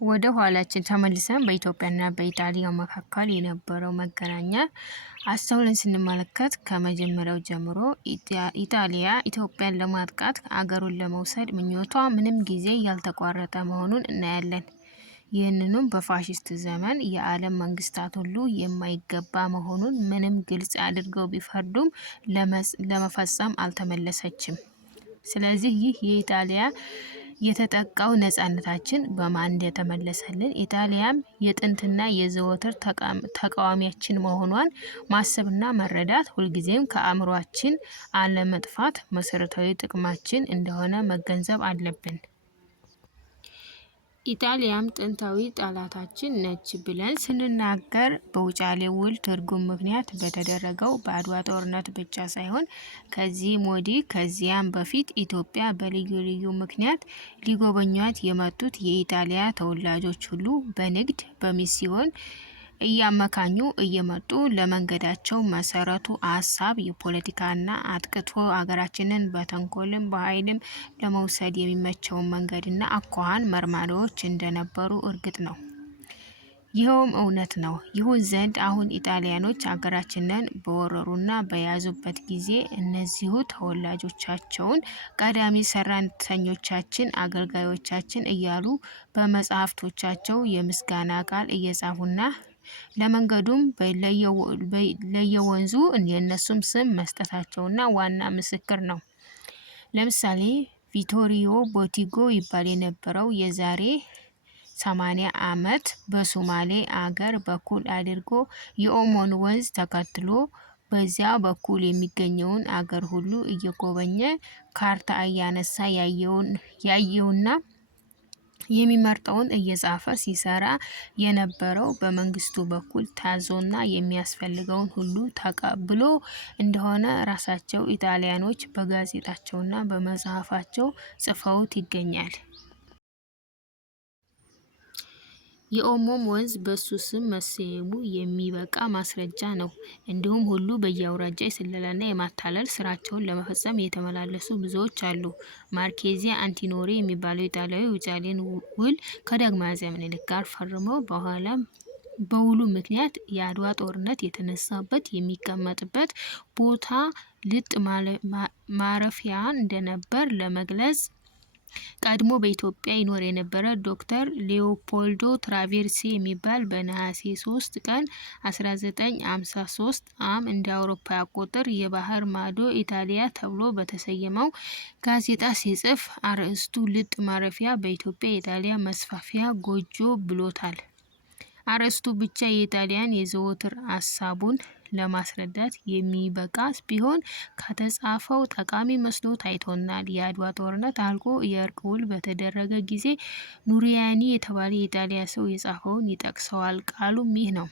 ወደ ኋላችን ተመልሰን በኢትዮጵያና በኢጣሊያ መካከል የነበረው መገናኛ አስተውለን ስንመለከት ከመጀመሪያው ጀምሮ ኢጣሊያ ኢትዮጵያን ለማጥቃት አገሩን ለመውሰድ ምኞቷ ምንም ጊዜ ያልተቋረጠ መሆኑን እናያለን። ይህንንም በፋሽስት ዘመን የዓለም መንግስታት ሁሉ የማይገባ መሆኑን ምንም ግልጽ አድርገው ቢፈርዱም ለመፈጸም አልተመለሰችም። ስለዚህ ይህ የኢጣሊያ የተጠቃው ነፃነታችን በማን እንደተመለሰልን ኢጣሊያም የጥንትና የዘወትር ተቃዋሚያችን መሆኗን ማሰብና መረዳት ሁልጊዜም ከአእምሯችን አለመጥፋት መሰረታዊ ጥቅማችን እንደሆነ መገንዘብ አለብን። ኢጣሊያም ጥንታዊ ጠላታችን ነች ብለን ስንናገር በውጫሌ ውል ትርጉም ምክንያት በተደረገው በአድዋ ጦርነት ብቻ ሳይሆን ከዚህም ወዲህ ከዚያም በፊት ኢትዮጵያ በልዩ ልዩ ምክንያት ሊጎበኟት የመጡት የኢጣሊያ ተወላጆች ሁሉ በንግድ በሚስዮን እያመካኙ እየመጡ ለመንገዳቸው መሰረቱ ሀሳብ የፖለቲካና አጥቅቶ አገራችንን በተንኮልም በኃይልም ለመውሰድ የሚመቸውን መንገድና አኳኋን መርማሪዎች እንደነበሩ እርግጥ ነው። ይኸውም እውነት ነው። ይሁን ዘንድ አሁን ኢጣሊያኖች አገራችንን በወረሩና በያዙበት ጊዜ እነዚሁ ተወላጆቻቸውን ቀዳሚ ሰራተኞቻችን፣ አገልጋዮቻችን እያሉ በመጽሐፍቶቻቸው የምስጋና ቃል እየጻፉና ለመንገዱም ለየወንዙ የእነሱም ስም መስጠታቸውና ዋና ምስክር ነው። ለምሳሌ ቪቶሪዮ ቦቲጎ ይባል የነበረው የዛሬ 80 ዓመት በሶማሌ አገር በኩል አድርጎ የኦሞን ወንዝ ተከትሎ በዚያ በኩል የሚገኘውን አገር ሁሉ እየጎበኘ ካርታ እያነሳ ያየውና የሚመርጠውን እየጻፈ ሲሰራ የነበረው በመንግስቱ በኩል ታዞና የሚያስፈልገውን ሁሉ ተቀብሎ እንደሆነ ራሳቸው ኢጣሊያኖች በጋዜጣቸውና በመጽሐፋቸው ጽፈውት ይገኛል። የኦሞም ወንዝ በሱ ስም መሰየሙ የሚበቃ ማስረጃ ነው። እንዲሁም ሁሉ በየአውራጃ የስለላና የማታለል ስራቸውን ለመፈጸም የተመላለሱ ብዙዎች አሉ። ማርኬዚያ አንቲኖሪ የሚባለው ኢጣሊያዊ ውጫሌን ውል ከዳግማዊ አፄ ምኒልክ ጋር ፈርመው በኋላም በውሉ ምክንያት የአድዋ ጦርነት የተነሳበት የሚቀመጥበት ቦታ ልጥ ማረፊያ እንደነበር ለመግለጽ ቀድሞ በኢትዮጵያ ይኖር የነበረ ዶክተር ሌኦፖልዶ ትራቬርሲ የሚባል በነሐሴ 3 ቀን 1953 እንደ አውሮፓ አቆጣጠር የባህር ማዶ ኢጣሊያ ተብሎ በተሰየመው ጋዜጣ ሲጽፍ አርዕስቱ ልጥ ማረፊያ በኢትዮጵያ የኢጣሊያ መስፋፊያ ጎጆ ብሎታል። አርዕስቱ ብቻ የኢጣሊያን የዘወትር ሀሳቡን ለማስረዳት የሚበቃ ቢሆን ከተጻፈው ጠቃሚ መስሎ ታይቶናል። የአድዋ ጦርነት አልቆ የእርቅ ውል በተደረገ ጊዜ ኑሪያኒ የተባለ የኢጣሊያ ሰው የጻፈውን ይጠቅሰዋል። ቃሉም ይህ ነው።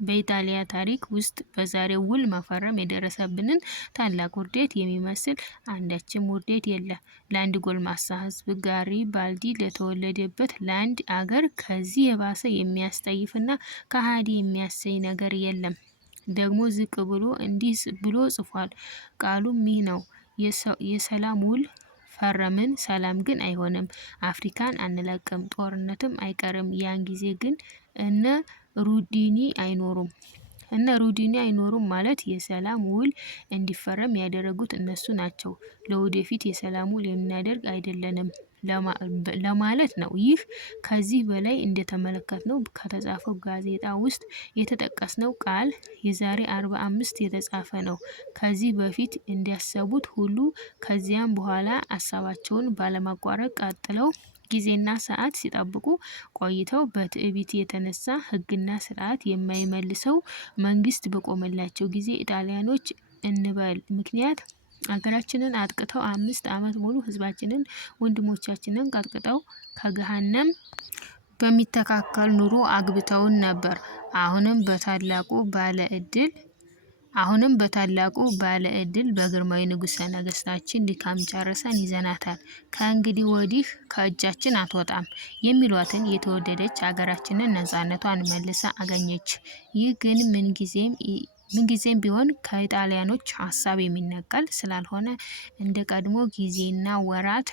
በኢጣሊያ ታሪክ ውስጥ በዛሬው ውል መፈረም የደረሰብንን ታላቅ ውርደት የሚመስል አንዳችም ውርደት የለም። ለአንድ ጎልማሳ ሕዝብ ጋሪባልዲ ለተወለደበት ለአንድ አገር ከዚህ የባሰ የሚያስጠይፍና ከሃዲ የሚያሰኝ ነገር የለም። ደግሞ ዝቅ ብሎ እንዲህ ብሎ ጽፏል። ቃሉም ይህ ነው። የሰላም ውል ፈረምን፣ ሰላም ግን አይሆንም። አፍሪካን አንለቅም፣ ጦርነትም አይቀርም። ያን ጊዜ ግን እነ ሩዲኒ አይኖሩም ማለት የሰላም ውል እንዲፈረም ያደረጉት እነሱ ናቸው። ለወደፊት የሰላም ውል የምናደርግ አይደለንም ለማለት ነው። ይህ ከዚህ በላይ እንደተመለከትነው ከተጻፈው ጋዜጣ ውስጥ የተጠቀሰው ቃል የዛሬ 45 የተጻፈ ነው። ከዚህ በፊት እንዲያሰቡት ሁሉ ከዚያም በኋላ ሀሳባቸውን ባለማቋረጥ ቀጥለው ጊዜና ሰዓት ሲጠብቁ ቆይተው በትዕቢት የተነሳ ሕግና ስርዓት የማይመልሰው መንግስት በቆመላቸው ጊዜ ኢጣሊያኖች እንበል ምክንያት አገራችንን አጥቅተው 5 ዓመት ሙሉ ህዝባችንን ወንድሞቻችንን ቀጥቅጠው ከገሃነም በሚተካከል ኑሮ አግብተውን ነበር። አሁንም በታላቁ ባለ ዕድል በግርማዊ ንጉሠ ነገሥታችን ድካም ጨርሰን ይዘናታል። ከእንግዲህ ወዲህ ከእጃችን አትወጣም የሚሏትን የተወደደች አገራችንን ነፃነቷን መልሳ አገኘች። ይህ ግን ምንጊዜም ቢሆን ከኢጣሊያኖች ሀሳብ የሚነቀል ስላልሆነ እንደ ቀድሞ ጊዜና ወራት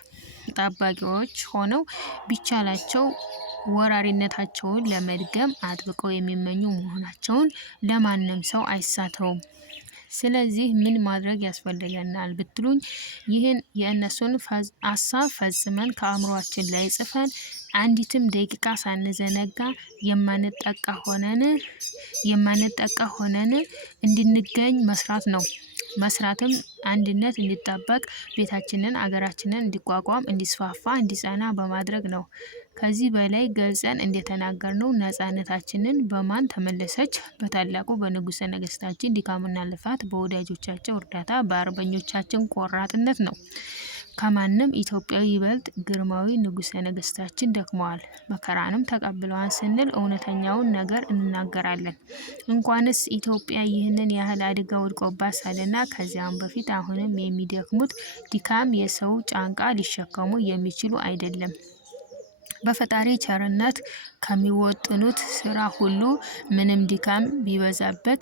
ጠባቂዎች ሆነው ቢቻላቸው ወራሪነታቸውን ለመድገም አጥብቀው የሚመኙ መሆናቸውን ለማንም ሰው አይሳተውም። ስለዚህ ምን ማድረግ ያስፈልገናል ብትሉኝ ይህን የእነሱን ሀሳብ ፈጽመን ከአእምሯችን ላይ ጽፈን አንዲትም ደቂቃ ሳንዘነጋ የማንጠቃ ሆነን እንድንገኝ መስራት ነው። መስራትም አንድነት እንዲጠበቅ ቤታችንን አገራችንን እንዲቋቋም እንዲስፋፋ እንዲጸና በማድረግ ነው። ከዚህ በላይ ገልጸን እንደተናገርነው ነፃነታችንን በማን ተመለሰች? በታላቁ በንጉሠ ነገሥታችን ድካምና ልፋት፣ በወዳጆቻቸው እርዳታ፣ በአርበኞቻችን ቆራጥነት ነው። ከማንም ኢትዮጵያዊ ይበልጥ ግርማዊ ንጉሠ ነገሥታችን ደክመዋል፣ መከራንም ተቀብለዋል ስንል እውነተኛውን ነገር እንናገራለን። እንኳንስ ኢትዮጵያ ይህንን ያህል አደጋ ወድቆባት ሳለና ከዚያም በፊት አሁንም የሚደክሙት ድካም የሰው ጫንቃ ሊሸከሙ የሚችሉ አይደለም። በፈጣሪ ቸርነት ከሚወጥኑት ስራ ሁሉ ምንም ድካም ቢበዛበት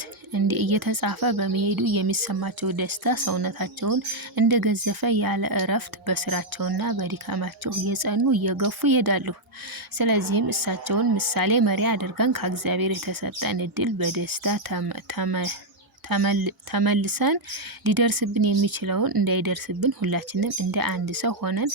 እየተጻፈ በመሄዱ የሚሰማቸው ደስታ ሰውነታቸውን እንደገዘፈ ያለ እረፍት በስራቸውና በድካማቸው እየጸኑ እየገፉ ይሄዳሉ። ስለዚህም እሳቸውን ምሳሌ መሪ አድርገን ከእግዚአብሔር የተሰጠን እድል በደስታ ተመልሰን ሊደርስብን የሚችለውን እንዳይደርስብን ሁላችንም እንደ አንድ ሰው ሆነን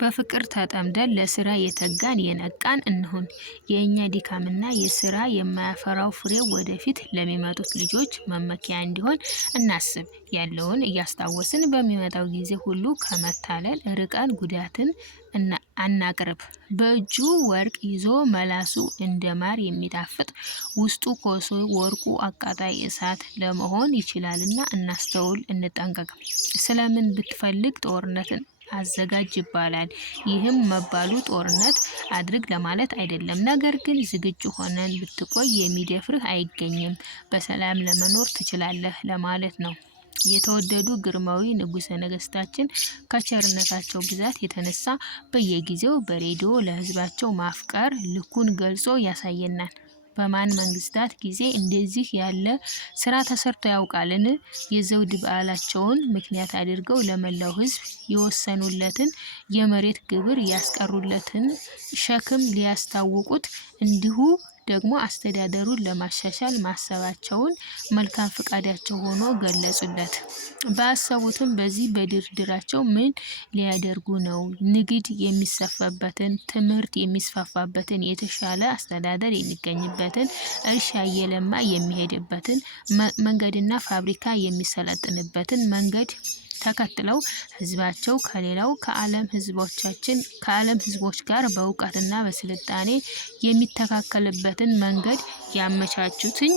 በፍቅር ተጠምደን ለስራ የተጋን የነቃን እንሁን። የእኛ ድካምና የስራ የማያፈራው ፍሬ ወደፊት ለሚመጡት ልጆች መመኪያ እንዲሆን እናስብ። ያለውን እያስታወስን በሚመጣው ጊዜ ሁሉ ከመታለል ርቀን ጉዳትን አናቅርብ። በእጁ ወርቅ ይዞ መላሱ እንደ ማር የሚጣፍጥ ውስጡ ኮሶ ወርቁ አቃጣይ እሳት ለመሆን ይችላልና እናስተውል፣ እንጠንቀቅ። ስለምን ብትፈልግ ጦርነትን አዘጋጅ ይባላል። ይህም መባሉ ጦርነት አድርግ ለማለት አይደለም። ነገር ግን ዝግጁ ሆነን ብትቆይ የሚደፍርህ አይገኝም፣ በሰላም ለመኖር ትችላለህ ለማለት ነው። የተወደዱ ግርማዊ ንጉሠ ነገሥታችን ከቸርነታቸው ብዛት የተነሳ በየጊዜው በሬዲዮ ለሕዝባቸው ማፍቀር ልኩን ገልጾ ያሳየናል። በማን መንግስታት ጊዜ እንደዚህ ያለ ስራ ተሰርቶ ያውቃልን? የዘውድ በዓላቸውን ምክንያት አድርገው ለመላው ሕዝብ የወሰኑለትን የመሬት ግብር ያስቀሩለትን ሸክም ሊያስታውቁት እንዲሁ ደግሞ አስተዳደሩን ለማሻሻል ማሰባቸውን መልካም ፈቃዳቸው ሆኖ ገለጹለት። ባሰቡትም በዚህ በድርድራቸው ምን ሊያደርጉ ነው? ንግድ የሚስፋፋበትን፣ ትምህርት የሚስፋፋበትን፣ የተሻለ አስተዳደር የሚገኝበትን፣ እርሻ እየለማ የሚሄድበትን፣ መንገድና ፋብሪካ የሚሰለጥንበትን መንገድ ተከትለው ህዝባቸው ከሌላው ከዓለም ህዝቦች ጋር በእውቀትና በስልጣኔ የሚተካከልበትን መንገድ ያመቻቹትኝ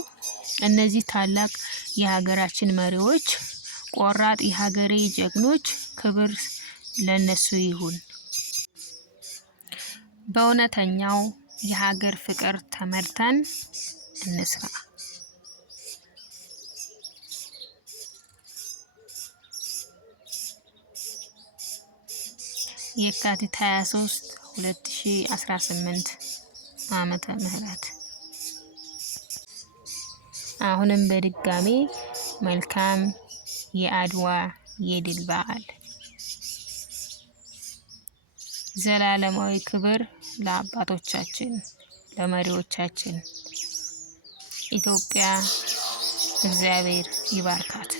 እነዚህ ታላቅ የሀገራችን መሪዎች፣ ቆራጥ የሀገሬ ጀግኖች፣ ክብር ለነሱ ይሁን። በእውነተኛው የሀገር ፍቅር ተመርተን እንስራ። የካቲት 23 2018 ዓመተ ምህረት። አሁንም በድጋሚ መልካም የአድዋ የድል በዓል። ዘላለማዊ ክብር ለአባቶቻችን፣ ለመሪዎቻችን። ኢትዮጵያ እግዚአብሔር ይባርካት።